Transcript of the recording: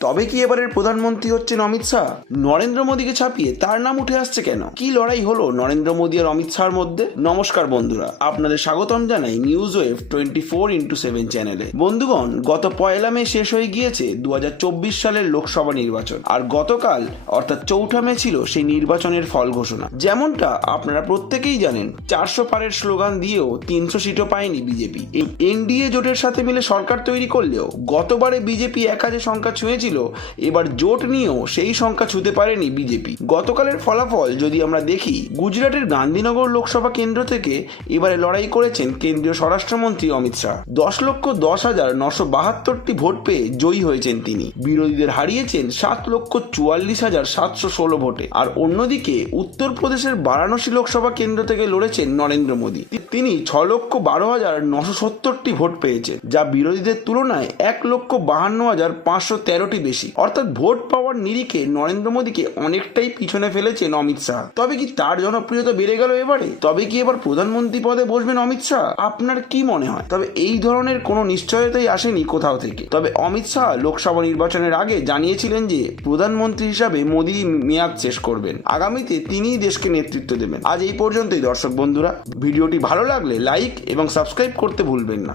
তবে কি এবারের প্রধানমন্ত্রী হচ্ছেন অমিত শাহ? নরেন্দ্র মোদীকে ছাপিয়ে তার নাম উঠে আসছে কেন? কি লড়াই হলো নরেন্দ্র মোদী আর অমিত শাহর মধ্যে? নমস্কার বন্ধুরা, আপনাদের স্বাগতম জানাই নিউজ ওয়েভ 24x7 চ্যানেলে। বন্ধুগণ, গত 1 মে শেষ হয়ে গিয়েছে 2024 সালের লোকসভা নির্বাচন, আর গতকাল অর্থাৎ 4 মে ছিল সেই নির্বাচনের ফল ঘোষণা। যেমনটা আপনারা প্রত্যেকেই জানেন, 400 পারের স্লোগান দিয়েও 300 সিটও পায়নি বিজেপি। এই এনডিএ জোটের সাথে মিলে সরকার তৈরি করলেও গতবারে বিজেপি 1000 সংখ্যা ছুঁয়েছিল, এবার জোট নিয়েও সেই সংখ্যা ছুঁতে পারেনি বিজেপি। গতকালের ফলাফল যদি আমরা দেখি, গুজরাটের গান্ধীনগর লোকসভা কেন্দ্র থেকে এবারে লড়াই করেছেন কেন্দ্রীয় স্বরাষ্ট্রমন্ত্রী অমিত শাহ। 10,10,972টি ভোট পেয়ে জয়ী হয়েছেন তিনি। বিরোধীদের হারিয়েছেন 7,44,716 ভোটে। আর অন্যদিকে উত্তরপ্রদেশের বারাণসী লোকসভা কেন্দ্র থেকে লড়েছেন নরেন্দ্র মোদী। তিনি 6,12,970টি ভোট পেয়েছেন, যা বিরোধীদের তুলনায় 1,52,513টি বেশি। অর্থাৎ ভোট পাওয়ার নিরিখে নরেন্দ্র মোদীকে অনেকটাই পিছনে ফেলেছেন অমিত শাহ। তবে কি তার জনপ্রিয়তা বেড়ে গেল এবারে? তবে কি এবার প্রধানমন্ত্রী পদে বসবেন অমিত শাহ? আপনার কি মনে হয়? তবে এই ধরনের কোনো নিশ্চয়তাই আসেনি কোথাও থেকে। তবে অমিত শাহ লোকসভা নির্বাচনের আগে জানিয়েছিলেন যে প্রধানমন্ত্রী হিসাবে মোদী মেয়াদ শেষ করবেন। আগামীতে তিনিই দেশকে নেতৃত্ব দেবেন। আজ এই পর্যন্তই দর্শক বন্ধুরা। ভিডিওটি ভালো লাগলে লাইক এবং সাবস্ক্রাইব করতে ভুলবেন না।